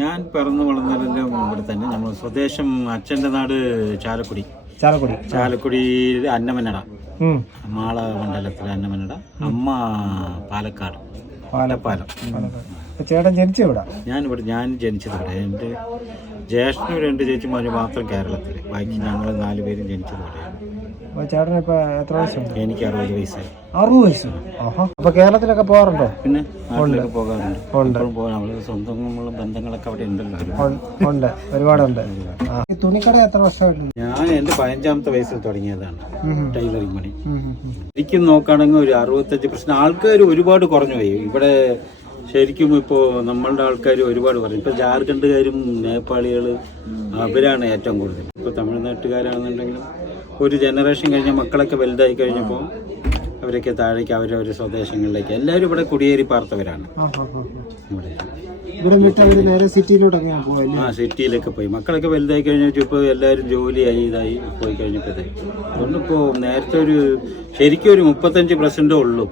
ഞാൻ പിറന്നു വളർന്നതെല്ലാം ഇവിടെ തന്നെ നമ്മൾ സ്വദേശം അച്ഛന്റെ നാട് ചാലക്കുടി. ചാലക്കുടി. ചാലക്കുടി അന്നമനട. മാള മണ്ഡലത്തിലെ അന്നമനട. അമ്മ പാലക്കാട്. പാലപ്പാലം ചേട്ടൻ ജനിച്ചത് ഇവിടെ ഞാൻ ഇവിടെ ഞാൻ ജനിച്ചത് ഇവിടെ. എന്റെ ജ്യേഷ്ഠനും രണ്ട് ചേച്ചിമാര് മാത്രം കേരളത്തിൽ ബാക്കി ഞങ്ങൾ നാലുപേരും ജനിച്ചത് ഇവിടെയാണ്. ചേട്ടൻ ഇപ്പൊ എത്ര വയസ്സുണ്ട്? എനിക്ക് അറുപത് വയസ്സായി. അറുപത് വയസ്സ്? ആഹാ. അപ്പൊ കേരളത്തിലൊക്കെ പോകാറുണ്ടോ? പിന്നെ നാട്ടിലൊക്കെ പോകാറുണ്ട്. ഉണ്ട്. ബന്ധങ്ങളൊക്കെ അവിടെ ഉണ്ടല്ലോ ഉണ്ട്. ഒരുപാടുണ്ട്. ഈ തുണിക്കട എത്ര വർഷമായിട്ടുണ്ട് ഞാൻ എന്റെ പതിനഞ്ചാമത്തെ വയസ്സിൽ തുടങ്ങിയതാണ്. ടൈലറിംഗ് പണി. ശരിക്കും നോക്കുകയാണെങ്കിൽ ഒരു അറുപത്തഞ്ച് പ്രശ്നം. ആൾക്കാർ ഒരുപാട് കുറഞ്ഞു പോയി ഇവിടെ ശരിക്കും ഇപ്പോൾ നമ്മളുടെ ആൾക്കാർ ഒരുപാട് പറഞ്ഞു ഇപ്പോൾ ജാർഖണ്ഡുകാരും നേപ്പാളികൾ അവരാണ് ഏറ്റവും കൂടുതൽ. ഇപ്പോൾ തമിഴ്നാട്ടുകാരാണെന്നുണ്ടെങ്കിലും ഒരു ജനറേഷൻ കഴിഞ്ഞ മക്കളൊക്കെ വലുതായി കഴിഞ്ഞപ്പോൾ അവരൊക്കെ താഴേക്ക് അവരവരുടെ സ്വദേശങ്ങളിലേക്ക് എല്ലാവരും ഇവിടെ കുടിയേറി പാർത്തവരാണ്. ആ, സിറ്റിയിലൊക്കെ പോയി. മക്കളൊക്കെ വലുതായി കഴിഞ്ഞിട്ട് ഇപ്പോൾ എല്ലാവരും ജോലിയായി ഇതായി പോയി കഴിഞ്ഞപ്പോഴത്തേ അതുകൊണ്ട് ഇപ്പോൾ നേരത്തെ ഒരു ശരിക്കും ഒരു മുപ്പത്തഞ്ച് പെർസെന്റേ ഉള്ളൂ.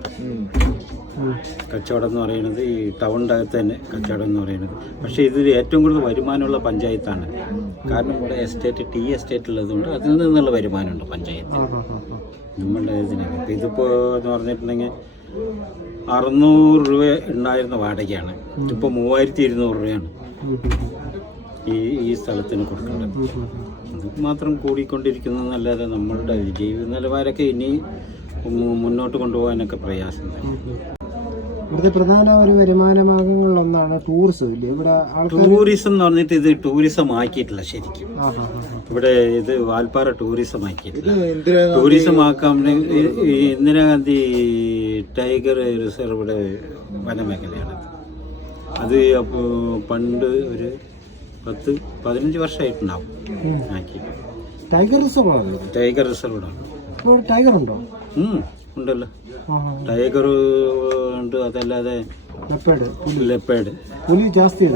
കച്ചവടം എന്ന് പറയുന്നത് ഈ ടൗണിന്റെ അകത്ത് തന്നെ കച്ചവടം എന്ന് പറയുന്നത്. പക്ഷേ ഇതിൽ ഏറ്റവും കൂടുതൽ വരുമാനമുള്ള പഞ്ചായത്താണ്. കാരണം ഇവിടെ എസ്റ്റേറ്റ് ടീ എസ്റ്റേറ്റ് ഉള്ളതുകൊണ്ട് അതിൽ നിന്നുള്ള വരുമാനമുണ്ട് പഞ്ചായത്ത്. നമ്മളുടെ ഇതിനൊക്കെ ഇപ്പം ഇതിപ്പോൾ എന്ന് പറഞ്ഞിട്ടുണ്ടെങ്കിൽ അറുന്നൂറ് രൂപ ഉണ്ടായിരുന്ന വാടകയാണ്. ഇപ്പോൾ മൂവായിരത്തി ഇരുന്നൂറ് രൂപയാണ് ഈ ഈ സ്ഥലത്തിന് കൊടുക്കേണ്ടത്. അത് മാത്രം കൂടിക്കൊണ്ടിരിക്കുന്നതല്ലാതെ നമ്മളുടെ ജീവിത നിലവാരമൊക്കെ ഇനി മുന്നോട്ട് കൊണ്ടുപോകാനൊക്കെ പ്രയാസം തന്നെ ഇവിടുത്തെ പ്രധാന ഒരു വരുമാന മാർഗങ്ങളിലൊന്നാണ് ടൂറിസം ഇല്ലേ? ഇവിടെ ആൾക്കാർ ടൂറിസം എന്ന് പറഞ്ഞിട്ട് ഇത് ടൂറിസം ആക്കിയിട്ടില്ല ശരിക്കും. ഇവിടെ ഇത് വാൽപ്പാറ ടൂറിസം ആക്കിയിട്ടില്ല. ടൂറിസം ആക്കാൻ ഇന്ദിരാഗാന്ധി ടൈഗർ റിസർവ് ഇവിടെ വനമേഖലയാണ്. അത് അപ്പോൾ പണ്ട് ഒരു പത്ത് പതിനഞ്ച് വർഷമായിട്ടുണ്ടാവും. ആക്കി ടൈഗർ റിസർവ് ആണ്? ടൈഗർ റിസർവ് ഇപ്പോൾ ടൈഗർ ഉണ്ടോ? ഉണ്ടല്ലോ. ടൈഗർ ഉണ്ട് അതല്ലാതെ ലെപ്പേഡ് പുലി. ജാസ്തി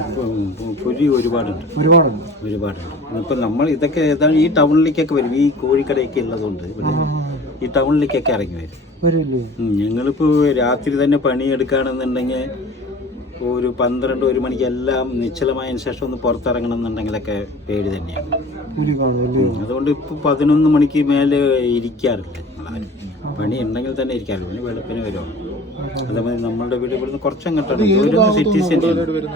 പുലി ഒരുപാടുണ്ട്. ഒരുപാടുണ്ട്. ഒരുപാടുണ്ട്. ഇപ്പം നമ്മൾ ഇതൊക്കെ ഏതാണ് ഈ ടൗണിലേക്കൊക്കെ വരും. ഈ കോഴിക്കടയൊക്കെ ഉള്ളതുകൊണ്ട് ഇവിടെ ഈ ടൗണിലേക്കൊക്കെ ഇറങ്ങി വരും. ഞങ്ങളിപ്പോൾ രാത്രി തന്നെ പണിയെടുക്കുകയാണെന്നുണ്ടെങ്കിൽ ഒരു പന്ത്രണ്ട് ഒരു മണിക്ക് എല്ലാം നിശ്ചലമായതിനു ശേഷം ഒന്ന് പുറത്തിറങ്ങണം എന്നുണ്ടെങ്കിലൊക്കെ പേടി തന്നെയാണ്. അതുകൊണ്ട് ഇപ്പോൾ പതിനൊന്ന് മണിക്ക് മേലെ ഇരിക്കാറില്ല. പണി ഉണ്ടെങ്കിൽ തന്നെ ഇരിക്കാറില്ല പിന്നെ വെളുപ്പിന് വരുവാണ് അതേപോലെ നമ്മളുടെ വീട് ഇവിടുന്ന് കുറച്ചങ്ങോട്ടാണ്. ഒരു സിറ്റി സെന്റർ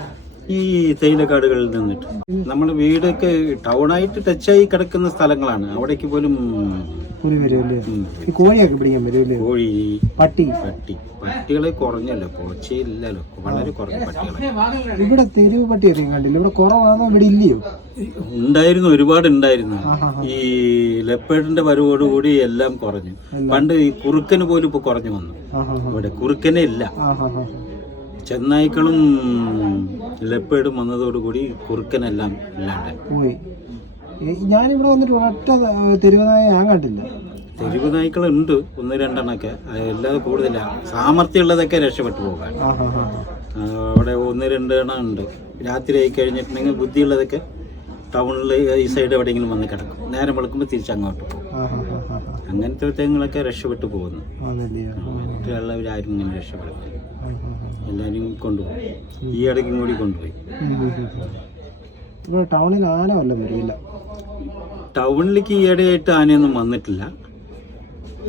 ഈ തേയിലക്കാടുകളിൽ നിന്നിട്ട്. നമ്മുടെ വീടൊക്കെ ടൗണായിട്ട് ടച്ചായി കിടക്കുന്ന സ്ഥലങ്ങളാണ്. അവിടേക്ക് പോലും പുലി വരുമല്ലേ? ഈ കോഴിയൊക്കെ പിടിക്കാൻ വരുമല്ലേ? കോഴി. പട്ടി. പട്ടി. പട്ടികളെ കുറഞ്ഞല്ലോ പോച്ചയില്ലല്ലോ. വളരെ കുറഞ്ഞ പട്ടികൾ ഇവിടെ തെരുവ് പട്ടി അറിയാൻ കണ്ടില്ല. ഇവിടെ കുറവാണോ ഇവിടെ ഇല്ലയോ? ഉണ്ടായിരുന്നു ഒരുപാട് ഉണ്ടായിരുന്നു. ഈ ലെപ്പേഡിന്റെ വരവോടുകൂടി എല്ലാം കുറഞ്ഞു. പണ്ട് ഈ കുറുക്കന് പോലും ഇപ്പൊ കുറഞ്ഞു വന്നു. ഇവിടെ കുറുക്കനെ ഇല്ല. ചെന്നായ്ക്കളും ലെപ്പേഡും വന്നതോടുകൂടി കുറുക്കനെല്ലാം ഇല്ലാണ്ട് പോയി. ഏ, ഞാനിവിടെ വന്നിട്ട് ഒറ്റ തെരുവനായ ഞാൻ കണ്ടില്ല. തെരുവ് നായ്ക്കളുണ്ട് ഒന്ന് രണ്ടെണ്ണൊക്കെ. അല്ലാതെ കൂടുതലാ. സാമർഥ്യമുള്ളതൊക്കെ രക്ഷപ്പെട്ടു പോകാൻ. അവിടെ ഒന്ന് രണ്ട് എണ്ണം ഉണ്ട്. രാത്രി ആയി കഴിഞ്ഞിട്ടുണ്ടെങ്കിൽ ബുദ്ധിയുള്ളതൊക്കെ ടൗണിൽ ഈ സൈഡ് എവിടെയെങ്കിലും വന്ന് കിടക്കും. നേരം വെളുക്കുമ്പോൾ തിരിച്ചങ്ങോട്ട് പോകും. അങ്ങനത്തെ തെങ്ങുകളൊക്കെ രക്ഷപ്പെട്ടു പോകുന്നു. മറ്റുള്ളവരാരും ഇങ്ങനെ രക്ഷപ്പെടും ആ, ആ, ആ. എല്ലാവരും കൊണ്ടുപോയി ഈ ഇടയ്ക്കും കൂടി കൊണ്ടുപോയി. ടൗണിൽ ആന വല്ലതും വരില്ല. ടൗണിലേക്ക് ഈ ഇടയായിട്ട് ആനയൊന്നും വന്നിട്ടില്ല.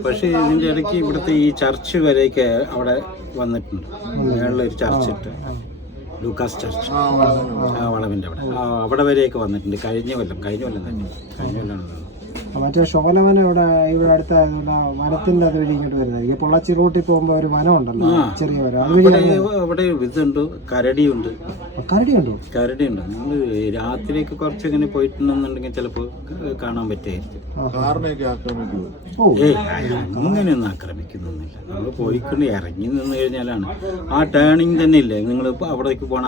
പക്ഷേ ഇതിന്റെ ഇടയ്ക്ക് ഇവിടുത്തെ ഈ ചർച്ച് വരെയൊക്കെ അവിടെ വന്നിട്ടുണ്ട്. മേളിലൊരു ചർച്ച് ഇട്ട് ലൂക്കാസ് ചർച്ച്. ആ വളവിന്റെ അവിടെ. അവിടെ വരെയൊക്കെ വന്നിട്ടുണ്ട്. കഴിഞ്ഞ കൊല്ലം കഴിഞ്ഞ കൊല്ലം തന്നെ. കഴിഞ്ഞ കൊല്ലമാണ്. ആ, മറ്റേ ഷോലമന ഇവിടെ ഇവിടെ അടുത്തായതുകൊണ്ട് ആ വനത്തിന്റെ അത് വഴി ഇങ്ങോട്ട് വരുന്നത്. ഈ പൊള്ളാച്ചി റൂട്ടിൽ പോകുമ്പോ ഒരു വനം ഉണ്ടല്ലോ. ചെറിയ വനം. അത് വഴി ഇവിടെ ഇതുണ്ട് കരടിയുണ്ട്. കരടി ഉണ്ടോ കരടിയുണ്ട്. നമ്മൾ രാത്രിയൊക്കെ കുറച്ച് ഇങ്ങനെ പോയിട്ടുണ്ടെന്നുണ്ടെങ്കിൽ ചിലപ്പോ കാണാൻ പറ്റുമായിരിക്കും. ഓ. ഏയ് അങ്ങനെയൊന്നും ആക്രമിക്കുന്നൊന്നുമില്ല. നമ്മൾ പോയിക്കൊണ്ട് ഇറങ്ങി നിന്ന് കഴിഞ്ഞാലാണ്. ആ ടേണിങ് തന്നെ ഇല്ലേ? നിങ്ങൾ അവിടേക്ക് പോണ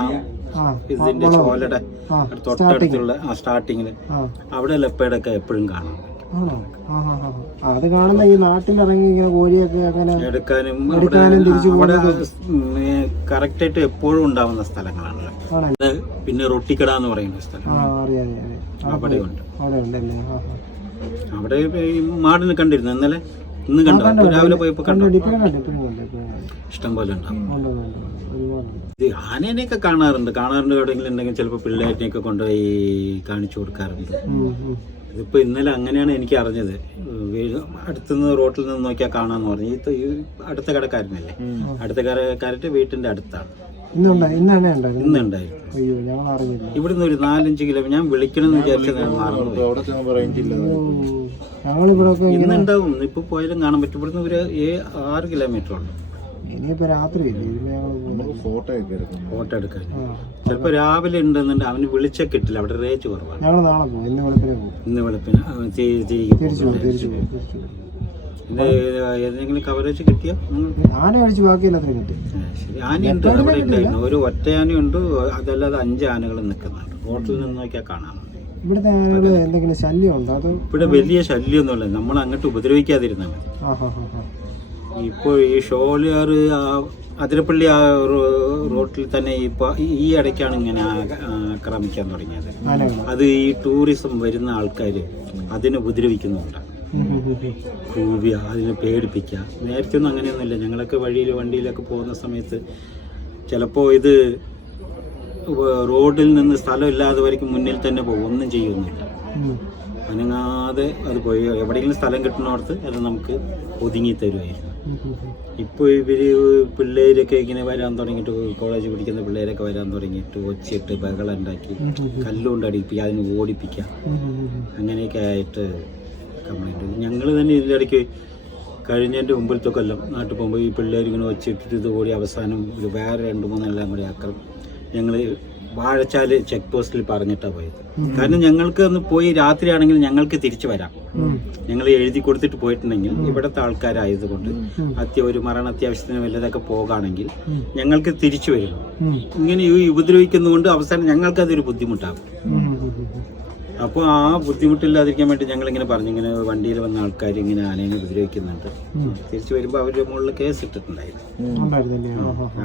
ഇതിന്റെ ചോലയുടെ ആ തൊട്ടടുത്തുള്ള ആ സ്റ്റാർട്ടിങ്ങിൽ അവിടെ ലെപ്പേഡൊക്കെ എപ്പോഴും കാണാം. അത് കാണുന്ന ഈ നാട്ടിലിറങ്ങി ഇങ്ങനെ കോഴിയൊക്കെ അങ്ങനെ എടുക്കാനും എടുക്കാനും തിരിച്ചു കറക്റ്റായിട്ട് എപ്പോഴും ഉണ്ടാവുന്ന സ്ഥലങ്ങളാണല്ലോ പിന്നെ റൊട്ടിക്കട എന്ന് പറയുന്ന സ്ഥലം. അവിടെ ഉണ്ട് അവിടെ ഈ കണ്ടിരുന്നു ഇന്നലെ? ഇന്ന് കണ്ടു? രാവിലെ പോയപ്പോ കണ്ടോ? ഇഷ്ടം പോലെ ഉണ്ടാവും. ആനേനെയൊക്കെ കാണാറുണ്ട്. കാണാറുണ്ട് എവിടെയെങ്കിലും ഉണ്ടെങ്കിൽ ചിലപ്പോൾ പിള്ളേരിനെയൊക്കെ കൊണ്ടുപോയി കാണിച്ചു കൊടുക്കാറുണ്ട്. ഇതിപ്പോൾ ഇന്നലെ അങ്ങനെയാണ് എനിക്ക് അറിഞ്ഞത്. അടുത്തുനിന്ന് റോട്ടിൽ നിന്ന് നോക്കിയാൽ കാണാന്ന് പറഞ്ഞു. ഇത് ഈ അടുത്ത കടക്കാരനല്ലേ? അടുത്ത കടക്കാരന്റെ വീട്ടിന്റെ അടുത്താണ്. ഇവിടുന്ന് ഒരു നാലഞ്ച് കിലോ ഞാൻ വിളിക്കണമെന്ന് വിചാരിച്ചത് ഒക്കെ ഇന്നുണ്ടാവും. ഇപ്പൊ പോയാലും കാണാൻ പറ്റും. ഇവിടുന്ന് ഒരു ആറ് കിലോമീറ്റർ ഉണ്ട് ഇനിയിപ്പോ രാത്രി ഞങ്ങൾ ഫോട്ടോ എടുക്കാൻ. ചിലപ്പോ രാവിലെ ഉണ്ടെന്നുണ്ട് അവന് വിളിച്ച കിട്ടില്ല. അവിടെ റേറ്റ് കുറവാണ്. ഞങ്ങൾ നാളെ പോകും ഇന്ന് വെളുപ്പിനെ പോകും ഇന്ന് വെളുപ്പിന്. അവൻ തി- തിരികെ തിരിച്ചു പോകും. പോകും തിരിച്ചു പോകും ഇത് ഏതെങ്കിലും കവറേജ് കിട്ടിയോ? ആന കഴിച്ച് ബാക്കി എല്ലാത്തിനും കിട്ടി. ആനയുണ്ട്. അവിടെ ഉണ്ടായിരുന്നു. ഒരു ഒറ്റ ആനയുണ്ട്. അതല്ലാതെ അഞ്ച് ആനകൾ നിൽക്കുന്നുണ്ട്. ഹോട്ടലിൽ നിന്ന് നോക്കിയാൽ കാണാം. ഇവിടുത്തെ ആനകൾ എന്തെങ്കിലും ശല്യം ഉണ്ടോ അതോ ഇവിടെ വലിയ ശല്യമൊന്നുമില്ല നമ്മൾ അങ്ങോട്ട് ഉപദ്രവിക്കാതിരുന്നാൽ മതി. ഇപ്പോൾ ഈ ഷോളിയാർ അതിരപ്പള്ളി ആ റോട്ടിൽ തന്നെ ഇപ്പൊ ഈ ഇടയ്ക്കാണ് ഇങ്ങനെ ആക്രമിക്കാൻ തുടങ്ങിയത്. അത് ഈ ടൂറിസം വരുന്ന ആൾക്കാർ അതിനെ ഉപദ്രവിക്കുന്നുണ്ട്. കൂവിയ അതിനെ പേടിപ്പിക്കുക നേരത്തെ ഒന്നും അങ്ങനെയൊന്നുമില്ല. ഞങ്ങളൊക്കെ വഴിയിൽ വണ്ടിയിലൊക്കെ പോകുന്ന സമയത്ത് ചിലപ്പോൾ ഇത് റോഡിൽ നിന്ന് സ്ഥലമില്ലാതെ വരയ്ക്ക് മുന്നിൽ തന്നെ പോകും. ഒന്നും ചെയ്യൊന്നുമില്ല അനങ്ങാതെ അത് പോയി. എവിടെയെങ്കിലും സ്ഥലം കിട്ടുന്നിടത്ത് അത് നമുക്ക് ഒതുങ്ങി തരുമായിരുന്നു ഇപ്പോൾ ഇവർ പിള്ളേരൊക്കെ ഇങ്ങനെ വരാൻ തുടങ്ങിയിട്ട് കോളേജ് പഠിക്കുന്ന പിള്ളേരൊക്കെ വരാൻ തുടങ്ങിയിട്ട് ഒച്ചിട്ട് ബഹളുണ്ടാക്കി കല്ലുകൊണ്ട് അടിപ്പിക്കുക അതിന് ഓടിപ്പിക്കുക. അങ്ങനെയൊക്കെ ആയിട്ട് കംപ്ലൈന്റ് ഞങ്ങൾ തന്നെ ഇതിന്റെ ഇടയ്ക്ക് കഴിഞ്ഞതിന്റെ മുമ്പിലത്തെ കൊല്ലം നാട്ടിൽ പോകുമ്പോൾ ഈ പിള്ളേർ ഇങ്ങനെ ഒച്ചിട്ടിട്ട് ഇത് ഓടി അവസാനം ഒരു വേറെ രണ്ട് മൂന്നെല്ലാം കൂടി ആക്രം. ഞങ്ങൾ വാഴച്ചാൽ ചെക്ക് പോസ്റ്റിൽ പറഞ്ഞിട്ടാണ് പോയത്. കാരണം ഞങ്ങൾക്ക് ഒന്ന് പോയി രാത്രിയാണെങ്കിൽ ഞങ്ങൾക്ക് തിരിച്ചു വരാം. ഞങ്ങൾ എഴുതി കൊടുത്തിട്ട് പോയിട്ടുണ്ടെങ്കിൽ ഇവിടുത്തെ ആൾക്കാരായതുകൊണ്ട് അത്യ ഒരു മരണ അത്യാവശ്യത്തിന് വല്ലതൊക്കെ പോകുകയാണെങ്കിൽ ഞങ്ങൾക്ക് തിരിച്ചു വരും. ഇങ്ങനെ ഈ ഉപദ്രവിക്കുന്നതുകൊണ്ട് അവസാനം ഞങ്ങൾക്ക് അതൊരു ബുദ്ധിമുട്ടാകും അപ്പോൾ ആ ബുദ്ധിമുട്ടില്ലാതിരിക്കാൻ വേണ്ടി ഞങ്ങൾ ഇങ്ങനെ പറഞ്ഞു. ഇങ്ങനെ വണ്ടിയിൽ വന്ന ആൾക്കാർ ഇങ്ങനെ ആനയെ ഉപദ്രവിക്കുന്നുണ്ട്. തിരിച്ചു വരുമ്പോൾ അവരുടെ മുകളിൽ കേസ് ഇട്ടിട്ടുണ്ടായിരുന്നു.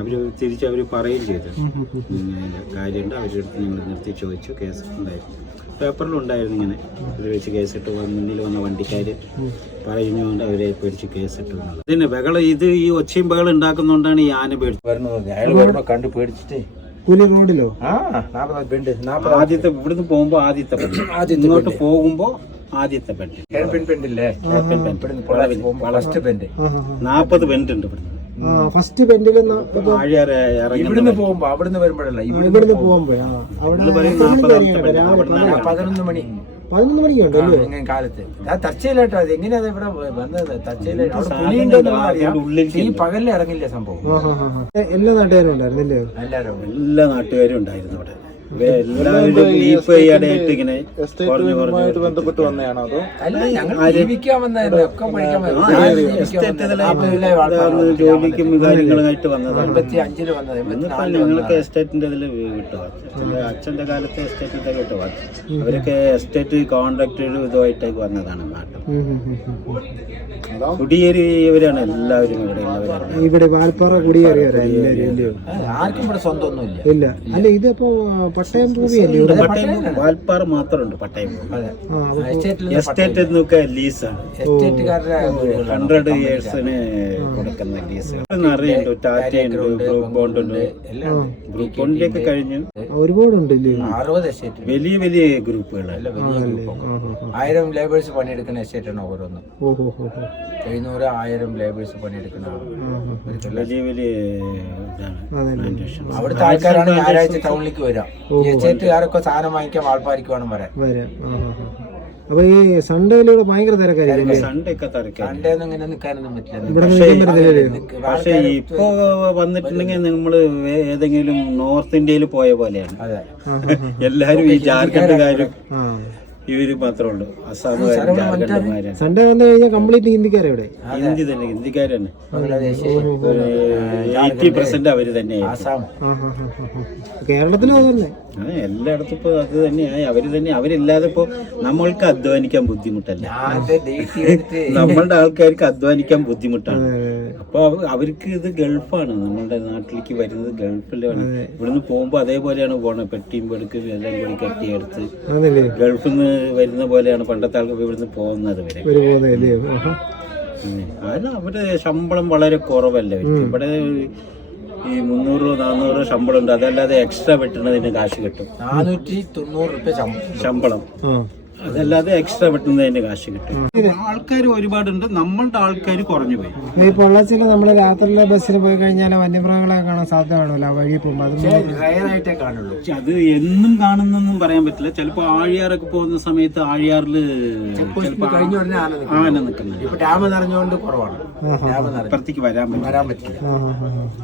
അവർ തിരിച്ച് അവർ പറയുകയും ചെയ്തു. ഇങ്ങനെ കാര്യമുണ്ട്. അവരുടെ അടുത്ത് ഞങ്ങൾ നിർത്തി ചോദിച്ചു. കേസ് ഉണ്ടായിരുന്നു പേപ്പറിലുണ്ടായിരുന്നു ഇങ്ങനെ ഉപദ്രവിച്ച് കേസിട്ട് വന്ന് മുന്നിൽ വന്ന വണ്ടിക്കാർ പറയുന്നതുകൊണ്ട് അവരെ പേടിച്ച് കേസിട്ടു പിന്നെ ഇതിന് ബഹളം ഇത് ഈ ഒച്ചയും ബഹളം ഉണ്ടാക്കുന്നതുകൊണ്ടാണ് ഈ ആന പേടിച്ചു വരുന്നത്. അയാൾ കണ്ടു പേടിച്ചിട്ടേ പുലി റോഡിലോ നാപ്പത് നാപ്പത് ആദ്യത്തെ ഇവിടുന്ന് പോകുമ്പോ ആദ്യത്തെ പെണ്ണ് ഇങ്ങോട്ട് പോകുമ്പോ ആദ്യത്തെ പെണ്ണ് ഹെയർപിൻ ഫസ്റ്റ് ഹാ നാൽപ്പത് പെന്റ് ഉണ്ട് ഇവിടുന്ന്. ഫസ്റ്റ് ബെൻഡിൽ ഇവിടുന്ന് പോകുമ്പോ അവിടുന്ന് വരുമ്പോഴല്ല? ഇവിടുന്ന് പോകുമ്പോ. പതിനൊന്ന് നാൽപ്പതാമത്തെ പതിനൊന്ന് മണിക്ക് ഉണ്ട് അല്ലേ? കാലത്ത്. ആ തച്ചയിലാട്ടോ അത്. എങ്ങനെയാ ഇവിടെ വന്നത്? തച്ചയിലായിട്ട് ഈ പകലിൽ ഇറങ്ങില്ല സംഭവം. എല്ലാ നാട്ടുകാരും ഉണ്ടായിരുന്നില്ലേ? എല്ലാരും എല്ലാ നാട്ടുകാരും ഉണ്ടായിരുന്നു അവിടെ ബന്ധപ്പെട്ട് വന്നതാണോ അതോ? ജോലിക്കും കാര്യങ്ങളുമായിട്ട് വന്നതാണ്. ഞങ്ങൾക്ക് എസ്റ്റേറ്റിന്റെ ഇതിൽ വിട്ടു അച്ഛന്റെ അച്ഛന്റെ കാലത്തെ എസ്റ്റേറ്റിന്റെ വിട്ടു അവരൊക്കെ എസ്റ്റേറ്റ് കോൺട്രാക്ടർ ഇതുമായിട്ടേക്ക് വന്നതാണ് നാട്ടിൽ. കുടിയേറിയവരാണ് എല്ലാവരും ഇവിടെ ഉള്ളവരാണ് ഇവിടെ. വാൽപ്പാറ കുടിയേറിയവരാ എല്ലാവരും. ആർക്കും ഇവിടെ സ്വന്തം ഒന്നുമില്ല ഇല്ല. അല്ല ഇതിപ്പോ പട്ടയം ഭൂമിയല്ലേ ഇവിടെ പട്ടയം വാൽപ്പാറ മാത്രമുണ്ട് പട്ടയം. എസ്റ്റേറ്റ് എന്നൊക്കെ ലീസാണ് ഹൺഡ്രഡ് ഇയേഴ്സിന് കൊടുക്കുന്ന ലീസ് നിറയുണ്ട് ടാറ്റയുണ്ട് ഗ്രൂപ്പ് ബോണ്ട് ഉണ്ട്. എല്ലാം കഴിഞ്ഞ് ഒരുപാടുണ്ട് അറുപത് എസ്റ്റേറ്റ് വലിയ വലിയ ഹാ ആയിരം ലേബേഴ്സ് പണിയെടുക്കുന്ന എസ്റ്റേറ്റ് ആണ് ഓരോന്നും. എഴുന്നൂറ് ആയിരം ലേബേഴ്സ് പണിയെടുക്കുന്ന വലിയ വലിയ. അവിടുത്തെ ആൾക്കാരാണ് ഞായറാഴ്ച ടൗണിലേക്ക് വരാം. ഈ എസ്റ്റേറ്റുകാരൊക്കെ സാധനം വാങ്ങിക്കാൻ ആൾക്കാർക്ക് വേണം വരാൻ അപ്പൊ ഈ സൺഡേയിലൂടെ ഭയങ്കര തിരക്കായിരിക്കും? സൺഡേ ഒക്കെ തിരക്കാണ് സൺഡേ ഒന്നും ഇങ്ങനെ നിൽക്കാനൊന്നും പറ്റില്ല. ഇവിടെ നിൽക്കാൻ പറ്റുന്നില്ലല്ലോ പക്ഷെ ഇപ്പോ വന്നിട്ടുണ്ടെങ്കിൽ നമ്മൾ ഏതെങ്കിലും നോർത്ത് ഇന്ത്യയിൽ പോയ പോലെയാണ്. എല്ലാരും ഈ ജാർഖണ്ഡുകാരും ഇവർ മാത്രമേ ഉള്ളൂ. അസാമുകാരും ജാർഖണ്ഡുകാരും സൺഡേ വന്നു കഴിഞ്ഞാൽ കംപ്ലീറ്റ് ഹിന്ദിക്കാരെ ഇവിടെ. ഹിന്ദി തന്നെ ഹിന്ദിക്കാരാണ്. എയ്റ്റി പെർസെന്റ് അവർ തന്നെ ആസാം. ആ ഹാ ഹാ ഹാ ഹാ കേരളത്തിലും അത് തന്നെ. ആ എല്ലായിടത്തും ഇപ്പൊ അത് തന്നെയായി അവർ തന്നെ അവരില്ലാതെ ഇപ്പോ നമ്മൾക്ക് അധ്വാനിക്കാൻ ബുദ്ധിമുട്ടല്ല. നമ്മളുടെ ആൾക്കാർക്ക് അധ്വാനിക്കാൻ ബുദ്ധിമുട്ടാണ്. ഏ, അപ്പൊ അവർക്ക് ഇത് ഗൾഫാണ്. നമ്മളുടെ നാട്ടിലേക്ക് വരുന്നത് ഗൾഫിലാണ് ഇവിടുന്ന് പോകുമ്പോ അതേപോലെയാണ് പോണത് പെട്ടിയും പെടുക്കും എല്ലാം കൂടി കെട്ടിയെടുത്ത് ഗൾഫിൽ നിന്ന് വരുന്ന പോലെയാണ് പണ്ടത്തെ ആൾക്കാർ ഇവിടുന്ന് പോകുന്നത് വരെ ഒരു അവരുടെ ശമ്പളം വളരെ കുറവല്ലേ ഇവിടെ ഈ മുന്നൂറോ നാന്നൂറോ ശമ്പളം ഉണ്ട് അതല്ലാതെ എക്സ്ട്രാ വെട്ടുന്നതിന് കാശ് കിട്ടും. നാനൂറ്റി തൊണ്ണൂറ് ശമ്പളം. അതല്ലാതെ എക്സ്ട്രാ വെട്ടുന്നതിന്റെ കാശ് കിട്ടും. ആൾക്കാർ ഒരുപാടുണ്ട്. നമ്മളുടെ ആൾക്കാർ കുറഞ്ഞു പോയി. ഈ പൊള്ളാച്ചിയിൽ നമ്മൾ രാത്രിയിലെ ബസ്സിൽ പോയി കഴിഞ്ഞാൽ വന്യമൃഗങ്ങളെ കാണാൻ സാധ്യമാണോ കാണുമല്ലോ ആ വഴി പോകുമ്പോൾ അത് റയറായിട്ടേ കാണുള്ളൂ. പക്ഷെ അത് എന്നും കാണുന്നൊന്നും പറയാൻ പറ്റില്ല. ചിലപ്പോ ആഴിയാറൊക്കെ പോകുന്ന സമയത്ത് ആഴിയാറിൽ ചിലപ്പോ കഴിഞ്ഞ ഉടനെ ആന നിൽക്കും. നിൽക്കുന്നത്. ഇപ്പൊ ഡാം നിറഞ്ഞുകൊണ്ട് കുറവാണ്. അപ്പുറത്തേക്ക് വരാൻ പറ്റും വരാൻ പറ്റില്ല.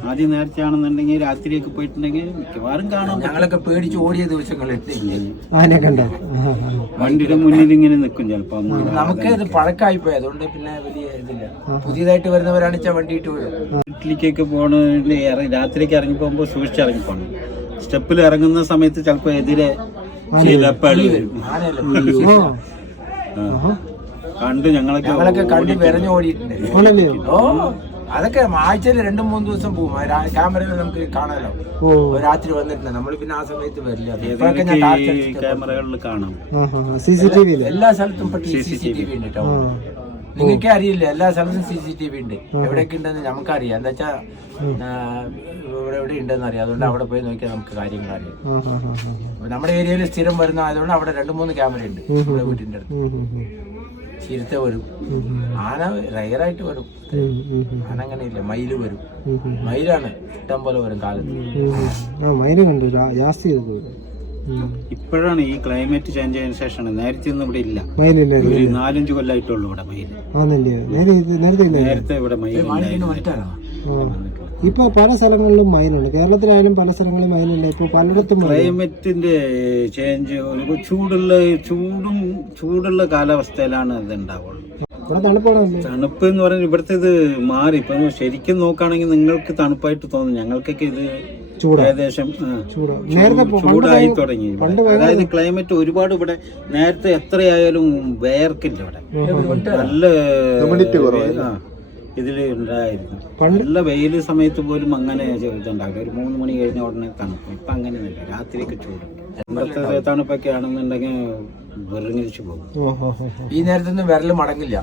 ആദ്യം നേരത്തെ ആണെന്നുണ്ടെങ്കിൽ രാത്രിയൊക്കെ പോയിട്ടുണ്ടെങ്കിൽ മിക്കവാറും കാണും ഞങ്ങളൊക്കെ പേടിച്ച് ഓടിയ ആനെ കണ്ടോ? ആ. വണ്ടിയുടെ മുന്നിൽ ഇങ്ങനെ നിൽക്കും ചിലപ്പോ നമുക്ക് ഇത് പഴക്കായി പോയി. അതുകൊണ്ട് പിന്നെ വലിയ ഇതില്ല. പുതിയതായിട്ട് വരുന്നവരാണ് വണ്ടി ഇട്ട് പോയത് വീട്ടിലേക്കൊക്കെ പോകണമെങ്കിൽ ഇറങ്ങി രാത്രിക്ക് ഇറങ്ങി പോകുമ്പോൾ സൂക്ഷിച്ച് ഇറങ്ങി പോകണം സ്റ്റെപ്പിൽ ഇറങ്ങുന്ന സമയത്ത് ചിലപ്പോ എതിരെ ചിലപ്പളി വരും. കണ്ട് ഞങ്ങളൊക്കെ ഞങ്ങളൊക്കെ കണ്ട് വിരഞ്ഞു ഓടിയിട്ടുണ്ട്. ആണല്ലയോ ഓ അതൊക്കെ ആഴ്ചയിൽ രണ്ടും മൂന്ന് ദിവസം പോകും. ക്യാമറയിൽ നമുക്ക് കാണാലോ? ഓ. രാത്രി വന്നിട്ടുണ്ട്. നമ്മൾ പിന്നെ ആ സമയത്ത് വരില്ല. ക്യാമറകളിൽ കാണാം. എല്ലാ സ്ഥലത്തും സി സി ടി വി ഉണ്ട് കേട്ടോ. നിങ്ങൾക്ക് അറിയില്ല? എല്ലാ സ്ഥലത്തും സി സി ടി വി ഉണ്ട്. എവിടെയൊക്കെ ഉണ്ടെന്ന് നമുക്കറിയാം. എന്താ വെച്ചാ ഇവിടെ എവിടെ ഉണ്ടെന്ന് അറിയാം. അതുകൊണ്ട് അവിടെ പോയി നോക്കിയാൽ നമുക്ക് കാര്യങ്ങൾ അറിയാം. നമ്മുടെ ഏരിയയിൽ സ്ഥിരം വരുന്ന ആയതുകൊണ്ട് അവിടെ രണ്ട് മൂന്ന് ക്യാമറ ഉണ്ട്. നമ്മുടെ വീട്ടിന്റെ അടുത്ത്. ചിരുത്ത വരും. ആന റയറായിട്ട് വരും. ആന അങ്ങനെ ഇല്ല മയിൽ വരും. മയിലാണ് ഇഷ്ടം പോലെ വരും കാലത്ത്. ആ കണ്ടു. ജാസ്തി ഇപ്പോഴാണ് ഈ ക്ലൈമറ്റ് ചേഞ്ച് ആയതിനു ശേഷമാണ്. നേരത്തെ ഒന്നും ഇവിടെ ഇല്ല. മയിലില്ല ഒരു നാലഞ്ച് കൊല്ലമായിട്ടുള്ളൂ ഇവിടെ മയിൽ ആന്നല്ലേ? നേരെ ഇത് നേരത്തെ ഇല്ല നേരത്തെ ഇവിടെ മയിൽ മയിലിന് മറ്റാണോ ഇപ്പൊ പല സ്ഥലങ്ങളിലും മൈനുണ്ട് കേരളത്തിലായാലും പല സ്ഥലങ്ങളിലും മൈനുണ്ട് ഇപ്പൊ പലയിടത്തും ക്ലൈമറ്റിന്റെ ചേഞ്ച് ഒരു ചൂടുള്ള ചൂടും ചൂടുള്ള കാലാവസ്ഥയിലാണ് ഇത് ഉണ്ടാവുള്ളൂ. ഇവിടെ തണുപ്പാണ് തണുപ്പ് എന്ന് പറയുന്നത് ഇവിടുത്തെ ഇത് മാറി. ഇപ്പൊ ശരിക്കും നോക്കുകയാണെങ്കിൽ നിങ്ങൾക്ക് തണുപ്പായിട്ട് തോന്നും ഞങ്ങൾക്കൊക്കെ ഇത് ചൂടാ. ഏകദേശം ചൂടായി തുടങ്ങി. അതായത് ക്ലൈമറ്റ് ഒരുപാട് ഇവിടെ നേരത്തെ എത്രയായാലും വേർക്കില്ല ഇവിടെ. നല്ല ആ, ഇതിൽ ഉണ്ടായിരുന്നു. നല്ല വെയിൽ സമയത്ത് പോലും അങ്ങനെ ഇതുണ്ടാവില്ല ഒരു മൂന്ന് മണി കഴിഞ്ഞ ഉടനെ തണുപ്പ്. ഇപ്പൊ അങ്ങനെയൊന്നുമില്ല. രാത്രിയൊക്കെ ചൂട്. ഇന്നത്തെ തണുപ്പൊക്കെ ആണെന്നുണ്ടെങ്കിൽ വെറുങ്ങിരിച്ചു പോകും. ഈ നേരത്തൊന്നും വിരൽ മടങ്ങില്ല.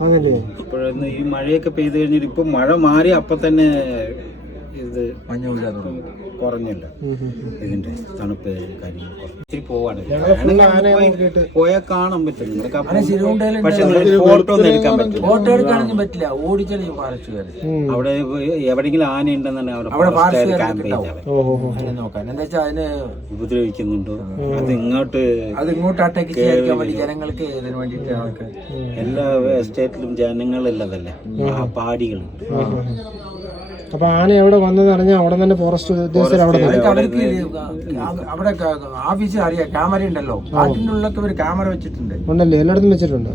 ഇപ്പോഴൊന്നും ഇപ്പോഴൊന്ന് ഈ മഴയൊക്കെ പെയ്ത് കഴിഞ്ഞിട്ട് ഇപ്പൊ മഴ മാറി അപ്പൊ തന്നെ ഇത് മഞ്ഞ കുറഞ്ഞില്ല. ഇതിന്റെ തണുപ്പ് കാര്യങ്ങൾ ഇത്തിരി പോവാണ്. പോയാൽ കാണാൻ പറ്റും. നിങ്ങൾക്ക് പക്ഷെ ഫോട്ടോ ഒന്നും എടുക്കാൻ പറ്റില്ല. ഫോട്ടോ എടുക്കാനൊന്നും പറ്റില്ല. ഫോറസ്റ്റുകാർ അവിടെ എവിടെങ്കിലും ആന ഉണ്ടെന്നുണ്ടെങ്കിൽ അവിടെ ഫോറസ്റ്റുകാർ ക്യാമ്പ് നോക്കാൻ എന്താ വെച്ചാൽ അതിന് ഉപദ്രവിക്കുന്നുണ്ടോ? അത് ഇങ്ങോട്ട് അത് ഇങ്ങോട്ട് അറ്റാക്ക് ചെയ്യാതിരിക്കാൻ വേണ്ടി ജനങ്ങൾക്ക് ഇതിന് വേണ്ടിയിട്ട് ആൾക്കാർ എല്ലാ സ്റ്റേറ്റിലും ജനങ്ങളുള്ളതല്ലേ ആ പാടികൾ. അപ്പൊ ആന എവിടെ വന്നത് അറിഞ്ഞാൽ അവിടെ തന്നെ ഫോറസ്റ്റ് ഉദ്യോഗസ്ഥർ അവിടെ അവർക്ക് അവിടെ ഓഫീസിൽ അറിയാം. ക്യാമറ ഉണ്ടല്ലോ. കാട്ടിന്റെ ഉള്ളിലൊക്കെ ഒരു ക്യാമറ വെച്ചിട്ടുണ്ട്. ഉണ്ടല്ലേ. എല്ലായിടത്തും വെച്ചിട്ടുണ്ട്.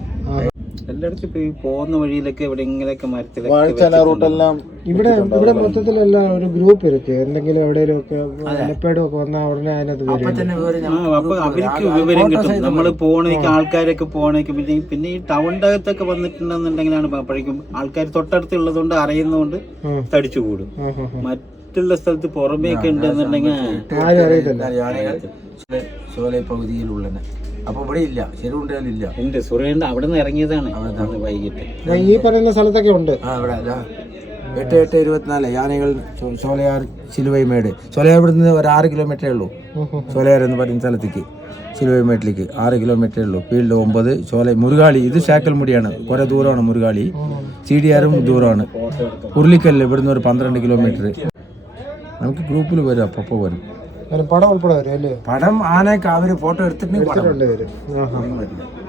എല്ലായിടത്തും ഇപ്പൊ ഈ പോകുന്ന വഴിയിലൊക്കെ എവിടെയെങ്കിലൊക്കെ മരത്തിലൊക്കെ വാഴച്ചാല റൂട്ടെല്ലാം ഇവിടെ ഇവിടെ മൊത്തത്തിലെല്ലാം ഒരു ഗ്രൂപ്പ് ഇരിക്ക് എന്തെങ്കിലും എവിടെയെങ്കിലും ഒക്കെ ആലപ്പേടും ഒക്കെ വന്നാൽ ഉടനെ അതിനകത്ത് വരും. അപ്പൊ അവർക്ക് വിവരം കിട്ടും നമ്മൾ പോകണമെങ്കിൽ ആൾക്കാരൊക്കെ പോകണമെങ്കിൽ പിന്നെ പിന്നെ ഈ ടൗണിന്റെ അകത്തൊക്കെ വന്നിട്ടുണ്ടെന്നുണ്ടെങ്കിലാണ് പ- അപ്പോഴേക്കും ആൾക്കാർ തൊട്ടടുത്തുള്ളതുകൊണ്ട് അറിയുന്നതുകൊണ്ട് ഉം. തടിച്ചു കൂടും മറ്റുള്ള സ്ഥലത്ത് പുറമേയൊക്കെ ഉണ്ടെന്നുണ്ടെങ്കിൽ ആരും അറിയത്തില്ല யானைகள் சோலை- சோலை അപ്പൊ ഇവിടെ ഇല്ല. ചെരുവുണ്ടല്ല ഉണ്ട്. സുരേണ്ട അവിടെ നിന്ന് ഇറങ്ങിയതാണ് വൈകിട്ട്. ഈ പറയുന്ന സ്ഥലത്തൊക്കെ ഉണ്ട്. ആ ഇവിടെ അതാ. എട്ട് എട്ട് ഇരുപത്തിനാല്. യാനകൾ സോലയാർ ചോലയാർ ശിലുവൈമേട്. ചോലയാർ ഇവിടുന്ന് ഒരു ആറ് കിലോമീറ്ററേ ഉള്ളൂ. ചോലയാർ എന്ന് പറയുന്ന സ്ഥലത്തേക്ക് ശിലുവൈമേട്ടിലേക്ക് ആറ് കിലോമീറ്ററേ ഉള്ളൂ. ഫീൽഡ് ഒമ്പത് ചോല മുരുകാളി. ഇത് ശാക്കൽമുടിയാണ്. കുറെ ദൂരമാണ് മുരുകാളി. സി ഡി ആറും ദൂരമാണ്. ഉരുളിക്കല്ല് ഇവിടുന്ന് ഒരു പന്ത്രണ്ട് കിലോമീറ്റർ നമുക്ക് ഗ്രൂപ്പിൽ വരും അപ്പോൾ വരും. പടം ഉൾപ്പെടെ വരും അല്ലേ? പടം ആനയൊക്കെ അവർ ഫോട്ടോ എടുത്തിട്ടുണ്ടെങ്കിൽ.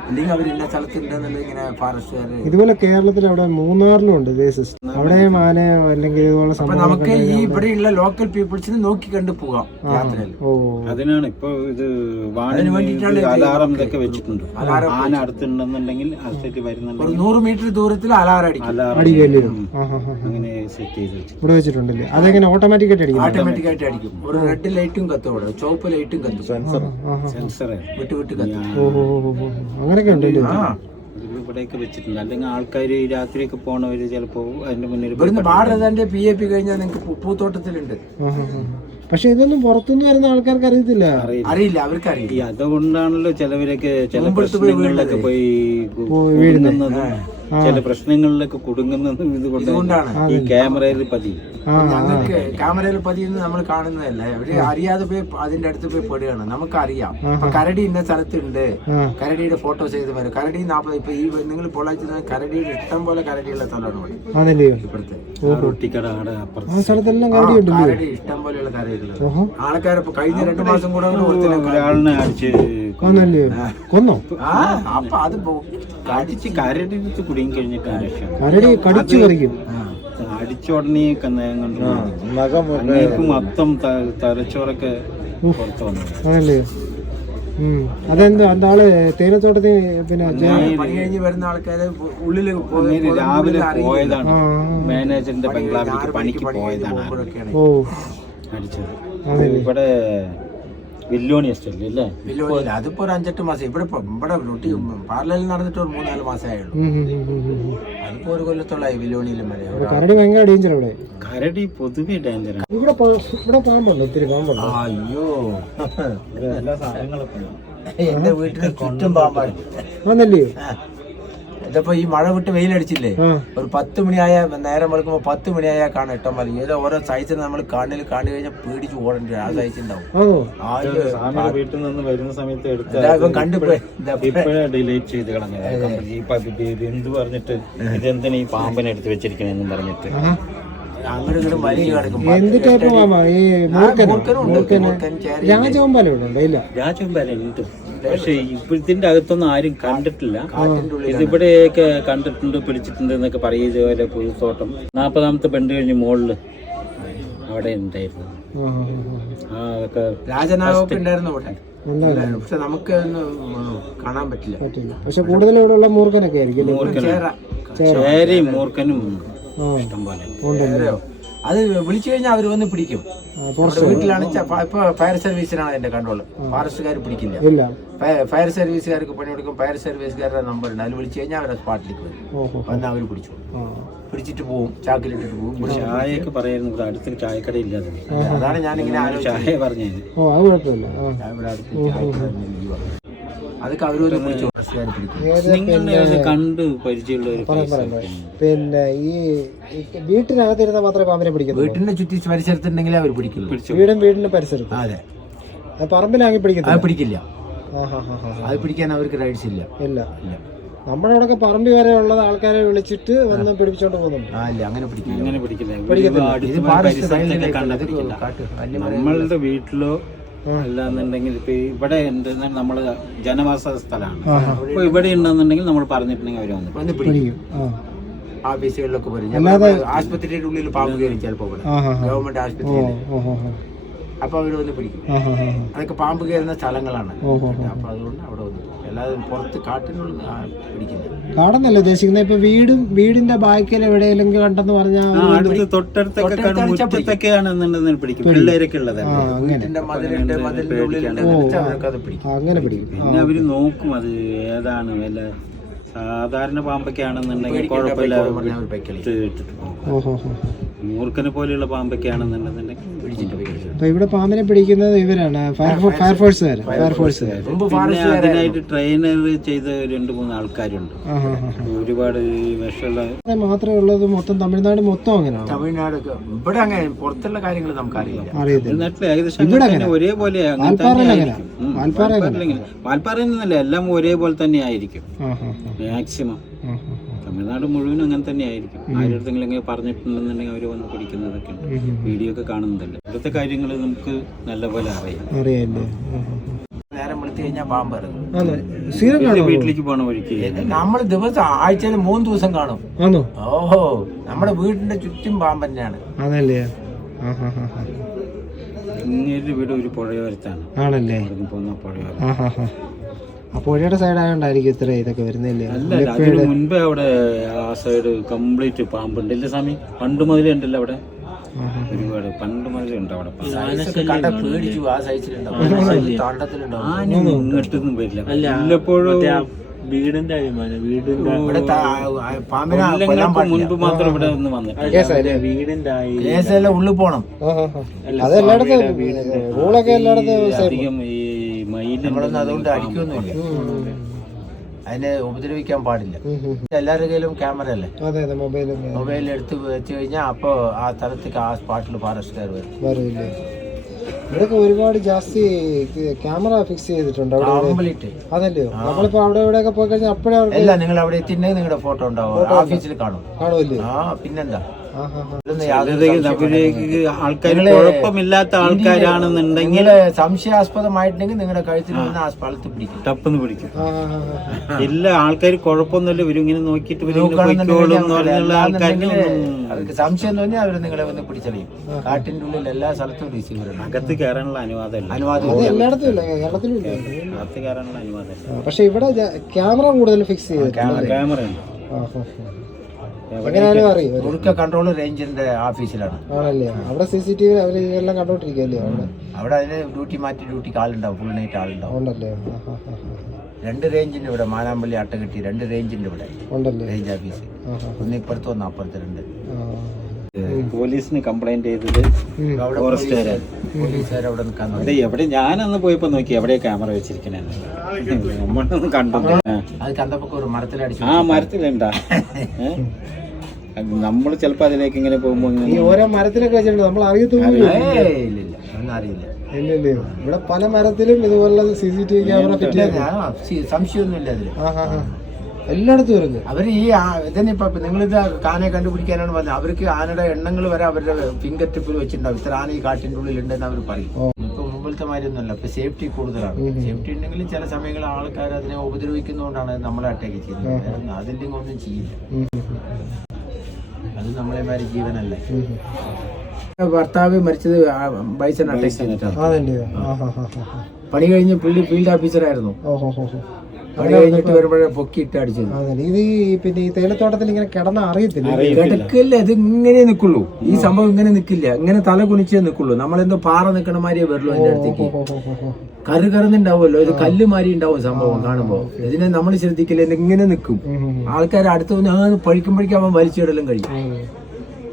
അല്ലെങ്കിൽ അവർ ഇന്ന സ്ഥലത്തുണ്ടെന്നുള്ള ഇങ്ങനെ ഫോറസ്റ്റുകാർ ഇതുപോലെ കേരളത്തിൽ അവിടെ മൂന്നാറിലും ഉണ്ട് ഇതേ സിസ്റ്റം അവിടെ മാന അല്ലെങ്കിൽ ഇതുപോലെ അപ്പൊ നമുക്ക് ഈ ഇവിടെയുള്ള ലോക്കൽ പീപ്പിൾസിനെ നോക്കി കണ്ടു പോകാം യാത്രയിൽ. ഓ. അതിനാണ് ഇപ്പൊ ഇത് വാണിന് വേണ്ടിയിട്ടാണ് അലാറം ഇതൊക്കെ വെച്ചിട്ടുണ്ട്. ആന അടുത്തുണ്ടെന്നുണ്ടെങ്കിൽ ആ വരുന്നുണ്ട് ഒരു നൂറ് മീറ്റർ ദൂരത്തിൽ അലാറം അടിക്കും. വരും. അങ്ങനെ സെറ്റ് ചെയ്ത് ഇവിടെ വെച്ചിട്ടുണ്ടല്ലേ? അതെങ്ങനെ ഓട്ടോമാറ്റിക് ആയിട്ട് അടിക്കും ഓട്ടോമാറ്റിക് ആയിട്ട് അടിക്കും. ഒരു റെഡ് ലൈറ്റും കത്തും അവിടെ. ചുവപ്പ് ലൈറ്റും കത്തും. സെൻസർ സെൻസറ് വിട്ട് വിട്ട് കത്തും. ഓ ഓ. അങ്ങനെയൊക്കെ ഉണ്ട് ഇവിടെയൊക്കെ വെച്ചിട്ടുണ്ട്. അല്ലെങ്കിൽ ആൾക്കാർ രാത്രിയൊക്കെ ചിലപ്പോ അതിന്റെ മുന്നിൽ പോയി ഇവിടുന്ന് ഭാരതന്റെ പി എ പി കഴിഞ്ഞാൽ നിങ്ങൾക്ക് പൂത്തോട്ടത്തിലുണ്ട്. പക്ഷെ ഇതൊന്നും പുറത്തുനിന്ന് വരുന്ന ആൾക്കാർക്ക് അറിയത്തില്ല. അറിയില്ല. അവർക്ക് അറിയില്ല. അതുകൊണ്ടാണല്ലോ ചിലവരൊക്കെ ചില പോയി പ്രശ്നങ്ങളിലൊക്കെ പോയി കുടുങ്ങുന്നതും ചില പ്രശ്നങ്ങളിലൊക്കെ കുടുങ്ങുന്നതും ഇതുകൊണ്ട് ഇതുകൊണ്ടാണ്. ഈ ക്യാമറയിൽ പതി ഞങ്ങൾക്ക് ക്യാമറയിൽ പതിയുന്നത് നമ്മൾ കാണുന്നതല്ല. അവർ അറിയാതെ പോയി അതിന്റെ അടുത്ത് പോയി പെടുകയാണ്. നമുക്കറിയാം. ഇപ്പൊ കരടി ഇന്ന സ്ഥലത്തുണ്ട്. കരടിയുടെ ഫോട്ടോസ് ചെയ്ത് വരും. കരടി നാപ്പത് ഇപ്പൊ ഈ നിങ്ങൾ പൊള്ളാച്ചി കരടിയുടെ ഇഷ്ടം പോലെ കരടിയുള്ള സ്ഥലമാണ് ഇവിടുത്തെ കരടി കരടി ഇഷ്ടം പോലെയുള്ള കരടികൾ ആൾക്കാരപ്പൊ കഴിഞ്ഞ രണ്ടു മാസം കൂടെ ഒരാളിനെ അടിച്ച് കൊന്നോ. അപ്പൊ അത് കടിച്ച് കരടിച്ച് കുടുങ്ങി കഴിഞ്ഞിട്ടാണ് രക്ഷ കരടി കടിച്ചു കറിയും അടിച്ചുടനെയൊക്കെ മൊത്തം തലച്ചോറൊക്കെ പുറത്തു വന്നു. അതല്ലേ അതെന്താ? എന്താ ആൾ തേയിലത്തോട്ടത്തിൽ പിന്നെ കഴിഞ്ഞ് വരുന്ന ആൾക്കാര് ഉള്ളിൽ രാവിലെ പോയതാണ്. മാനേജറിന്റെ ബംഗ്ലാവിലേക്ക് പണിക്ക് പോയതാണ്. ഓ. അടിച്ചത്. ഇവിടെ വില്ലോണി എസ്റ്റേറ്റ് അല്ലേ? വലിയ അതിപ്പോ ഒരു അഞ്ചെട്ട് മാസം. ഇവിടെ ഇപ്പൊ ഇവിടെ റൊട്ടി പാർലറിൽ നടന്നിട്ട് ഒരു മൂന്നാൽ മാസമേ ഉള്ളൂ. അതിപ്പോ ഒരു കൊല്ലത്തോളായി വിലോണിയിലും വരെ കരടി ഭയങ്കര ഡേഞ്ചർ ഇവിടെ കരടി പൊതുവെ ഡേഞ്ചറാണ് ഇവിടെ ഇവിടെ പാമ്പുണ്ട്? ഒത്തിരി പാമ്പുണ്ട്? അയ്യോ. എല്ലാ സാധനങ്ങളും എന്റെ വീട്ടിൽ ചുറ്റും പാമ്പാണ്. ആ. ഇതിപ്പോ ഈ മഴ വിട്ട് വെയിലടിച്ചില്ലേ? ഒരു പത്ത് മണിയായ നേരം വെളുക്കുമ്പോ പത്ത് മണിയായ കാണാം ഇട്ടം മതി ഏതോ ഓരോ സൈസിന് നമ്മൾ കണ്ണിൽ കണ്ടു കഴിഞ്ഞാൽ പേടിച്ച് ഓടേണ്ടി വരും. ആ സൈസ് ഉണ്ടാവും ആണോ ആയ്യോ. സാമിയുടെ വീട്ടിൽ നിന്ന് വരുന്ന സമയത്ത് എടുത്ത കണ്ടുപോയി ഡിലീറ്റ് ചെയ്ത് കളഞ്ഞത്. എന്ത് പറഞ്ഞിട്ട് ഇതെന്തിനാ ഈ പാമ്പിനെ എടുത്ത് വെച്ചിരിക്കണെന്നും പറഞ്ഞിട്ട്. എന്ത് ടൈപ്പ് പാമ്പാ? ഈ മൂർക്കനോ ഇല്ല. പക്ഷെ ഇപ്പോഴത്തിന്റെ അകത്തൊന്നും ആരും കണ്ടിട്ടില്ല. ഇതിവിടെയൊക്കെ കണ്ടിട്ടുണ്ട് പിടിച്ചിട്ടുണ്ട് എന്നൊക്കെ പറയുക പോലെ പുതുത്തോട്ടം നാൽപ്പതാമത്തെ പെണ്ണ് കഴിഞ്ഞ് മുകളിൽ അവിടെ ഉണ്ടായിരുന്നു. ആ, അതൊക്കെ പക്ഷെ നമുക്ക് കാണാൻ പറ്റില്ല. പക്ഷെ കൂടുതൽ ഇവിടെയുള്ള മൂർഖനൊക്കെ മൂർക്കനൊക്കെ ആയിരിക്കും? ചേര. ചേരയും മൂർഖനും ഇഷ്ടം പോലെ? അത് വിളിച്ചു കഴിഞ്ഞാൽ അവർ വന്ന് പിടിക്കും. വീട്ടിലാണ് ഇപ്പൊ ഫയർ സർവീസിനാണ് എന്റെ കൺട്രോൾ ഫോറസ്റ്റുകാർ പിടിക്കില്ല. ഫയർ സർവീസുകാർക്ക് പണി കൊടുക്കും ഫയർ സർവീസുകാരുടെ നമ്പർ ഉണ്ട്. അതിൽ വിളിച്ചു കഴിഞ്ഞാൽ അവരെ സ്പോട്ടിലേക്ക് വരും. വന്ന് അവർ പിടിച്ചു പിടിച്ചിട്ട് പോവും ചാക്കിലിട്ടിട്ട് പോവും പിടിച്ച് ചായയൊക്കെ പറയായിരുന്നു ഇവിടെ അടുത്തൊരു ചായക്കട ഇല്ലാതെ അതാണ് ഞാനിങ്ങനെ ആലോചിച്ചു ചായ പറഞ്ഞു ഇവിടെ അടുത്ത്. അതൊക്കെ നിങ്ങളുടെ കണ്ട് പരിചയമുള്ള. പിന്നെ ഈ വീട്ടിനകത്തിരുന്ന മാത്രമേ പാമ്പിനെ പിടിക്കുന്നു വീട്ടിന്റെ ചുറ്റി പരിസരത്തുണ്ടെങ്കിലേ അവർ പിടിക്കുള്ളൂ. വീടും വീടിന്റെ പരിസരത്ത്. അതെ. അത് പിടിക്കില്ല അത് പിടിക്കില്ല. അത് പിടിക്കാൻ അവർക്ക് റൈറ്റ്സ് ഇല്ല. ഇല്ല. ഇല്ല. നമ്മുടെ അവിടെ പറമ്പി വരെ ഉള്ള ആൾക്കാരെ വിളിച്ചിട്ട് വന്ന് പിടിപ്പിച്ചോണ്ട് പോകുന്നുണ്ട്. അങ്ങനെ നമ്മളുടെ വീട്ടിലോ അല്ലാന്നുണ്ടെങ്കിൽ ഇപ്പൊ ഇവിടെ ഉണ്ടെന്ന് നമ്മൾ ജനവാസ സ്ഥലമാണ്. അപ്പൊ ഇവിടെ ഉണ്ടെന്നുണ്ടെങ്കിൽ നമ്മൾ പറഞ്ഞിട്ടുണ്ടെങ്കിൽ അവർ വന്നു പിടിക്കും. ഓഫീസുകളിലൊക്കെ ആശുപത്രിയുടെ ഉള്ളിൽ പാമ്പ് കയറി ചിലപ്പോ ഇവിടെ. ഗവൺമെന്റ് ആശുപത്രിയിൽ. അപ്പൊ അവർ വന്ന് പിടിക്കും. അതൊക്കെ പാമ്പ് കയറുന്ന സ്ഥലങ്ങളാണ്. അപ്പൊ അതുകൊണ്ട് അവിടെ വന്ന്. അല്ലാതെ പുറത്ത് കാട്ടിനുള്ളിൽ പിടിക്കുന്നത് കാടെന്നല്ല ഉദ്ദേശിക്കുന്നത്? ഇപ്പൊ വീടും വീടിന്റെ ബാക്കിൽ എവിടെയെങ്കിലും കണ്ടെന്ന് പറഞ്ഞാൽ അടുത്ത് തൊട്ടടുത്തൊക്കെ പിടിക്കും. പിള്ളേരൊക്കെ ഉള്ളതാണ് ആ അങ്ങനെ. വീട്ടിന്റെ മതിലുണ്ട് മതിലിന്റെ ഉള്ളിലുണ്ട് അവരൊക്കെ അത് പിടിക്കും. അങ്ങനെ പിടിക്കും. പിന്നെ അവർ നോക്കും അത് ഏതാണ് വല്ല സാധാരണ പാമ്പൊക്കെ ആണെന്നുണ്ടെങ്കിൽ കുഴപ്പമില്ല ഇട്ടിട്ട് മൂർഖനെ പോലെയുള്ള പാമ്പൊക്കെ ആണെന്നുണ്ടെന്നുണ്ടെങ്കിൽ പിടിച്ചിട്ട് പോയി അപ്പൊ ഇവിടെ പാമ്പിനെ പിടിക്കുന്നത് ഇവരാണ്. ഫയർഫോ- ഫയർഫോഴ്സുകാർ ഫയർഫോഴ്സുകാർ അതിനായിട്ട് ട്രെയിനർ ചെയ്ത രണ്ട് മൂന്ന് ആൾക്കാരുണ്ട്. ഒരുപാട് വിഷമുള്ള മാത്രമേ ഉള്ളത് മൊത്തം തമിഴ്നാട് മൊത്തം അങ്ങനെയാണ്? തമിഴ്നാടൊക്കെ ഇവിടെ അങ്ങനെ പുറത്തുള്ള കാര്യങ്ങൾ നമുക്കറിയില്ല അറിയത്തില്ല. നാട്ടിൽ ഏകദേശം അങ്ങനെ തന്നെ ഒരേപോലെ അങ്ങനെ വാൽപ്പാറയിൽ അങ്ങനെ. നിന്നല്ല എല്ലാം ഒരേപോലെ തന്നെ ആയിരിക്കും. മാക്സിമം തമിഴ്നാട് മുഴുവനും അങ്ങനെ തന്നെയായിരിക്കും. ആയിരിക്കും ആരുടെ ഇങ്ങനെ പറഞ്ഞിട്ടുണ്ടെന്നുണ്ടെങ്കിൽ അവർ വന്ന് പിടിക്കുന്നതൊക്കെ. വീഡിയോ ഒക്കെ കാണുന്നതല്ലേ ഇവിടുത്തെ കാര്യങ്ങൾ നമുക്ക് നല്ലപോലെ അറിയാം. അറിയാല്ലേ? നേരം വിളിച്ചു കഴിഞ്ഞാൽ പാമ്പ് ഇറങ്ങും. ആണോ സ്ഥിരം എന്റെ വീട്ടിലേക്ക് പോണ വഴിക്ക്. നമ്മൾ ദിവസം ആഴ്ചയിൽ മൂന്ന് ദിവസം കാണും. ഓഹോ നമ്മുടെ വീടിന്റെ ചുറ്റും പാമ്പ് തന്നെയാണ്. ഇങ്ങേരുടെ വീട് ഒരു പുഴയോരത്താണ്. ആണല്ലേ? പോകുന്ന പുഴയോരം. ആ പുഴയുടെ സൈഡ് ആയതുകൊണ്ടായിരിക്കും ഇത്ര ഇതൊക്കെ വരുന്നില്ലേ അല്ല അതിന് മുൻപേ അവിടെ ആ സൈഡ് കംപ്ലീറ്റ് പാമ്പുണ്ട്. ഇല്ല സ്വാമി പണ്ട് മുതലേ ഉണ്ടല്ലോ അവിടെ ഒരുപാട് പണ്ട് മുതലേ ഉണ്ട് ഇങ്ങോട്ടൊന്നും വരില്ല. വല്ലപ്പോഴും വീടിന്റെ അഭിമാനം വീടിന്റെ കൊല്ലങ്ങൾക്ക് മുൻപ് മാത്രം ഇവിടെ ഒന്ന് വീടിന്റെ ഉള്ളിൽ പോണം. അധികം ഈ നമ്മളൊന്നും അതുകൊണ്ട് അടിക്കൊന്നുമില്ല. അതിനെ ഉപദ്രവിക്കാൻ പാടില്ല. എല്ലാവരുടെ കയ്യിലും ക്യാമറ അല്ലേ? മൊബൈലിൽ എടുത്ത് വെച്ച് കഴിഞ്ഞാൽ അപ്പോൾ ആ സ്ഥലത്തേക്ക് ആ സ്പോട്ടിൽ ഫോറസ്റ്റുകാർ വരും. ഇവിടെയൊക്കെ ഒരുപാട് ജാസ്തി ക്യാമറ ഫിക്സ് ചെയ്തിട്ടുണ്ട് അവിടെ അതല്ലയോ നമ്മളിപ്പോ അവിടെ ഇവിടെയൊക്കെ പോയി കഴിഞ്ഞാൽ അപ്പോഴേ നിങ്ങൾ അവിടെ എത്തിയിട്ടുണ്ടെങ്കിൽ നിങ്ങളുടെ ഫോട്ടോ ഉണ്ടാവും. ഓഫീസിൽ കാണും. കാണുമല്ലേ? ആ പിന്നെന്താ? ആൾക്കാർ കുഴപ്പമില്ലാത്ത ആൾക്കാരാണെന്നുണ്ടെങ്കിൽ സംശയാസ്പദമായിട്ടുണ്ടെങ്കിൽ നിങ്ങളുടെ കഴുത്തിൽ വന്ന് ആ സ്ഥലത്ത് പിടിക്കും. ടപ്പെന്ന് പിടിക്കും. എല്ലാ ആൾക്കാർ കുഴപ്പമൊന്നുമില്ല. ഇവരും ഇങ്ങനെ നോക്കിയിട്ട് അവർക്ക് സംശയം തോന്നിയാൽ അവർ നിങ്ങളെ വന്ന് പിടിച്ചറിയും. കാട്ടിന്റെ ഉള്ളിൽ എല്ലാ സ്ഥലത്തും റിസീവർ അകത്ത് കയറാനുള്ള അനുവാദമില്ല. അനുവാദം അകത്ത് കയറാനുള്ള പക്ഷെ ഇവിടെ ക്യാമറ കൂടുതൽ ഫിക്സ് ചെയ്തിട്ടുണ്ട്. ക്യാമറ മുറുക്ക കൺട്രോൾ റേഞ്ചിന്റെ ഓഫീസിലാണ് അവിടെ സി സി ടി വി അവർ എല്ലാം കണ്ടോണ്ടിരിക്കല്ലേ അവിടെ അതിന് ഡ്യൂട്ടി മാറ്റി ഡ്യൂട്ടിക്ക് ആളുണ്ടാവും. ഫുൾ നൈറ്റ് ആളുണ്ടാവും. ഉണ്ടല്ലേ. രണ്ട് റേഞ്ചിന്റെ ഇവിടെ മാനാമ്പള്ളി അട്ടകെട്ടി രണ്ട് റേഞ്ചിന്റെ ഇവിടെ. റേഞ്ച് ഓഫീസ് ഒന്ന് ഇപ്പുറത്ത് ഒന്ന് അപ്പുറത്ത് രണ്ട്. പോലീസിന് കംപ്ലൈന്റ് ചെയ്തത് ഫോറസ്റ്റുകാരാണ് അവിടെ എവിടെ ഞാനന്ന് പോയപ്പോ നോക്കി എവിടെയാ ക്യാമറ വെച്ചിരിക്കണേ നമ്മളൊന്നും കണ്ടു അത് ആ മരത്തിലുണ്ടാ. നമ്മൾ ചിലപ്പോ അതിലേക്ക് ഇങ്ങനെ പോകുമ്പോ ഈ ഓരോ മരത്തിലൊക്കെ വെച്ചിട്ടുണ്ട്. നമ്മൾ അറിയത്തില്ല ഇല്ല. ഇല്ല ഒന്നും അറിയില്ല. ഇല്ലല്ലേ ഇവിടെ പല മരത്തിലും ഇതുപോലുള്ള C C T V camera സംശയമൊന്നുമില്ല ഹാ എല്ലായിടത്തും വരുന്നത്. അവർ ഈ ഇപ്പൊ നിങ്ങളിത് ആനയെ കണ്ടുപിടിക്കാനാണ് പറഞ്ഞത്. അവർക്ക് ആനയുടെ എണ്ണങ്ങൾ വരെ അവരുടെ ഫിംഗർ ടിപ്പിൽ വെച്ചിട്ടുണ്ടാവും. ഇത്ര ആന ഈ കാട്ടിന്റെ ഉള്ളിൽ ഉണ്ടെന്ന് അവർ പറയും. ഇപ്പൊ മുമ്പിലത്തെ മാതിരി ഒന്നുമല്ല ഇപ്പൊ സേഫ്റ്റി കൂടുതലാണ്. സേഫ്റ്റി ഉണ്ടെങ്കിൽ ചില സമയങ്ങളിൽ ആൾക്കാർ അതിനെ ഉപദ്രവിക്കുന്നതുകൊണ്ടാണ് നമ്മളെ അറ്റാക്ക് ചെയ്യുന്നത്. അതിന്റെ ഒന്നും ചെയ്യില്ല. അത് നമ്മളെ മാതിരി ജീവനല്ല. ഭർത്താവ് മരിച്ചത് ബൈസൺ അറ്റാക്ക് ചെയ്തിട്ടാണ്. പണി കഴിഞ്ഞ് പുള്ളി ഫീൽഡ് ഓഫീസറായിരുന്നു. പണി കഴിഞ്ഞിട്ട് വരുമ്പോഴേ പൊക്കിയിട്ട് അടിച്ചത്. അതല്ലേ ഇത് ഈ പിന്നെ ഈ തേയിലത്തോട്ടത്തിൽ ഇങ്ങനെ കിടന്ന അറിയത്തില്ല. കിടക്കില്ല ഇത് ഇങ്ങനെ നിക്കുള്ളൂ ഈ സംഭവം ഇങ്ങനെ നിക്കില്ല ഇങ്ങനെ തല കുനിച്ചേ നിക്കുള്ളൂ നമ്മളെന്തോ പാറ നിക്കണ മാതിരിയേ വരുള്ളൂ അതിന്റെ അടുത്തേക്ക്. കറു. കറന്നുണ്ടാവുമല്ലോ. ഒരു കല്ല് മാതിരി ഉണ്ടാവും സംഭവം കാണുമ്പോ. ഇതിനെ നമ്മൾ ശ്രദ്ധിക്കില്ല? ഇത് ഇങ്ങനെ ഉം. ആൾക്കാർ അടുത്ത് വന്ന് ആ പഴിക്കുമ്പോഴേക്കും അവൻ വലിച്ചിടലും കഴിയും.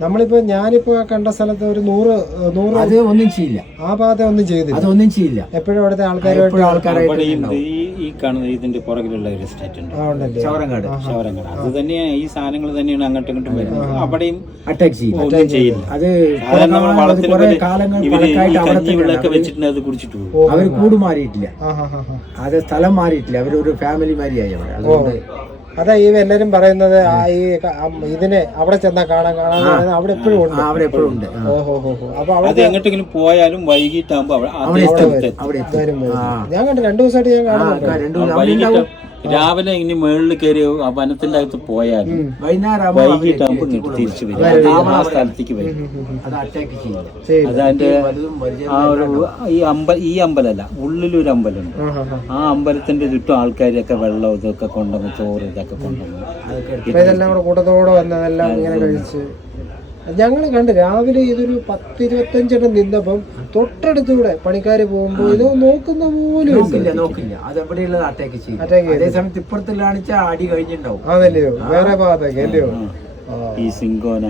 നമ്മളിപ്പോ ഞാനിപ്പോ കണ്ട സ്ഥലത്ത് ഒരു നൂറ് നൂറ് അത് ഒന്നും ചെയ്യില്ല. ആ ഭാഗത്തെ ഒന്നും ചെയ്തില്ല. അതൊന്നും ചെയ്യില്ല. എപ്പോഴും അവിടുത്തെ ആൾക്കാരുമായിട്ട് അവർ അവിടെ ഈ ഈ- കാണുന്ന ഇതിന്റെ പുറകിലുള്ള ഒരു സ്റ്റേറ്റ് ഉണ്ട്. ആ ഉണ്ടല്ലേ? ചവറങ്ങാട് ശവരങ്ങട. അത് തന്നെയാണ് ഈ സാധനങ്ങൾ തന്നെയാണ് അങ്ങോട്ടും ഇങ്ങോട്ടും വരുന്നത്. അവിടെയും അറ്റാക്ക് ചെയ്യും ഒന്നും ചെയ്യില്ല. അത് സാധാരണ നമ്മൾ വളത്തിന് കുറെ ഇവർ കാലങ്ങൾ ഇവർ ഈ പഴക്കായിട്ട് അവിടെ കഞ്ഞി വെള്ളമൊക്കെ വെച്ചിട്ടുണ്ട് അത് കുടിച്ചിട്ട് പോകും. അവർ കൂട് മാറിയിട്ടില്ല. ആ അത് സ്ഥലം മാറിയിട്ടില്ല. അവരൊരു ഫാമിലി മാതിരിയായി അവിടെ. അതുകൊണ്ട് അതാ ഈ എല്ലാരും പറയുന്നത് ആ ഈ ഇതിനെ അവിടെ ചെന്നാ കാണാൻ കാണാൻ പറയുന്നത് അവിടെ എപ്പോഴും ഉണ്ട്. അവിടെ എപ്പോഴും ഉണ്ട്. ഓഹോ അപ്പൊ അവിടെ എങ്ങോട്ടെങ്കിലും പോയാലും വൈകിട്ടാകുമ്പോ അവിടെ വരും. ഞാൻ കണ്ടു രണ്ടു ദിവസമായിട്ട് ഞാൻ കാണാൻ കാണുന്നുണ്ട് രാവിലെ ഇനി മുകളിൽ കയറി ആ വനത്തിന്റെ അകത്ത് പോയാൽ വൈകിട്ടാകുമ്പോ ഇങ്ങോട്ട് തിരിച്ചു വരും. അത് ആ സ്ഥലത്തേക്ക് വരും. അതാന്റെ ആ. ഒരു ഈ അമ്പ ഈ അമ്പലല്ല ഉള്ളിലൊരു അമ്പലുണ്ട് ആ അമ്പലത്തിന്റെ ചുറ്റും ആൾക്കാരൊക്കെ വെള്ളം ഇതൊക്കെ കൊണ്ടുവന്ന് ചോറ് ഇതൊക്കെ കൊണ്ടുവന്ന് കൂട്ടത്തോടെ വന്നതെല്ലാം ഇങ്ങനെ കഴിച്ച് ഞങ്ങൾ കണ്ട് രാവിലെ ഇതൊരു പത്ത് ഇരുപത്തഞ്ചെണ്ണം നിന്നപ്പം തൊട്ടടുത്തൂടെ പണിക്കാര് പോകുമ്പോ ഇത് നോക്കുന്ന പോലും ഇല്ല. നോക്കില്ല നോക്കില്ല. അത് എവിടെയുള്ളത് അറ്റാക്ക് ചെയ്യും. Attack ചെയ്യും. അതേ സമയത്ത് ഇപ്പുറത്ത് കാണിച്ച അടി കഴിഞ്ഞിട്ടുണ്ടാവും. അതല്ലയോ? വേറെ ഭാഗത്തേക്ക് അല്ലയോ? ഈ സിങ്കോന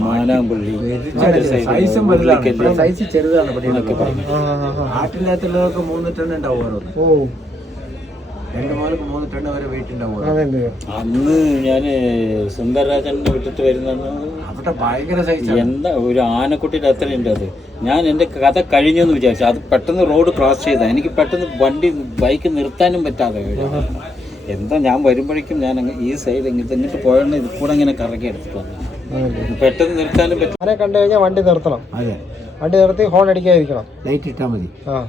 മാനാമ്പള്ളി സൈസും ചെറുതാണ്. ആട്ടിനകത്തുള്ളതൊക്കെ മൂന്ന് ടൺ ഉണ്ടാവും ഓരോന്ന്. ഓ. രണ്ട് മുതൽ മൂന്ന് ടൺ വരെ വെയിറ്റ് ഉണ്ടാവും ഓരോന്ന്. അന്ന് ഞാൻ സുന്ദരരാജന്റെ വിട്ടിട്ട് വരുന്ന അവിടെ ഭയങ്കര സൈസ് എന്താ ഒരു ആനക്കുട്ടിയുടെ അത്ര ഉണ്ട് അത്. ഞാൻ എന്റെ കഥ കഴിഞ്ഞെന്ന് വിചാരിച്ചു. അത് പെട്ടെന്ന് റോഡ് ക്രോസ് ചെയ്ത. എനിക്ക് പെട്ടെന്ന് വണ്ടി ബൈക്ക് നിർത്താനും പറ്റാതെ. എന്താ ഞാൻ വരുമ്പോഴേക്കും ഞാൻ അങ്ങ് ഈ സൈഡ് ഇങ്ങോട്ട് ഇങ്ങോട്ട് പോയോണ്ട് ഇത് കൂടെ ഇങ്ങനെ കറക്കി എടുത്തിട്ട് വന്നു. പെട്ടെന്ന് നിർത്താനും പറ്റും കണ്ടു കഴിഞ്ഞാൽ വണ്ടി നിർത്തണം. അതെ. വണ്ടി നിർത്തി ഹോൺ അടിക്കാതിരിക്കണം ലൈറ്റ് ഇട്ടാൽ മതി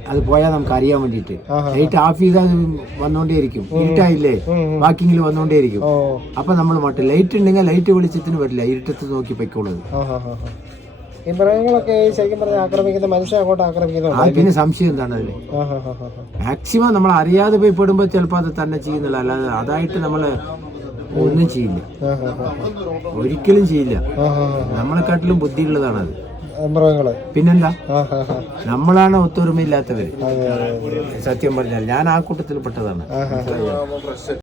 അത് പോയാൽ നമുക്ക് അറിയാൻ വേണ്ടിയിട്ട് ലൈറ്റ് ഓഫ് ചെയ്താൽ വന്നോണ്ടേയിരിക്കും ഇരുട്ടായില്ലേ. വാക്കിങ്ങിൽ വന്നോണ്ടേയിരിക്കും അപ്പൊ നമ്മൾ മട്ട ലൈറ്റ് ഉണ്ടെങ്കിൽ ലൈറ്റ് വെളിച്ചത്തിന് പറ്റില്ല ഇരുട്ടത്ത് നോക്കി ഹാ ഈ മൃഗങ്ങളൊക്കെ ശരിക്കും പറഞ്ഞാൽ ആക്രമിക്കുന്ന മനുഷ്യനെ അങ്ങോട്ട് ആ പിന്നെ സംശയം എന്താണ് അതിൽ ഹാ മാക്സിമം നമ്മൾ അറിയാതെ പോയി പെടുമ്പോൾ ചിലപ്പോൾ അത് തന്നെ ചെയ്യുന്നില്ല അല്ലാതെ അതായിട്ട് നമ്മൾ ഒന്നും ചെയ്യില്ല ഒരിക്കലും ചെയ്യില്ല നമ്മളെക്കാട്ടിലും ബുദ്ധിയുള്ളതാണ് അത് മൃഗങ്ങൾ. പിന്നെന്താ? നമ്മളാണ് ഒത്തൊരുമയില്ലാത്തവര്. സത്യം പറഞ്ഞാൽ ഞാൻ ആ കൂട്ടത്തിൽ പെട്ടതാണ്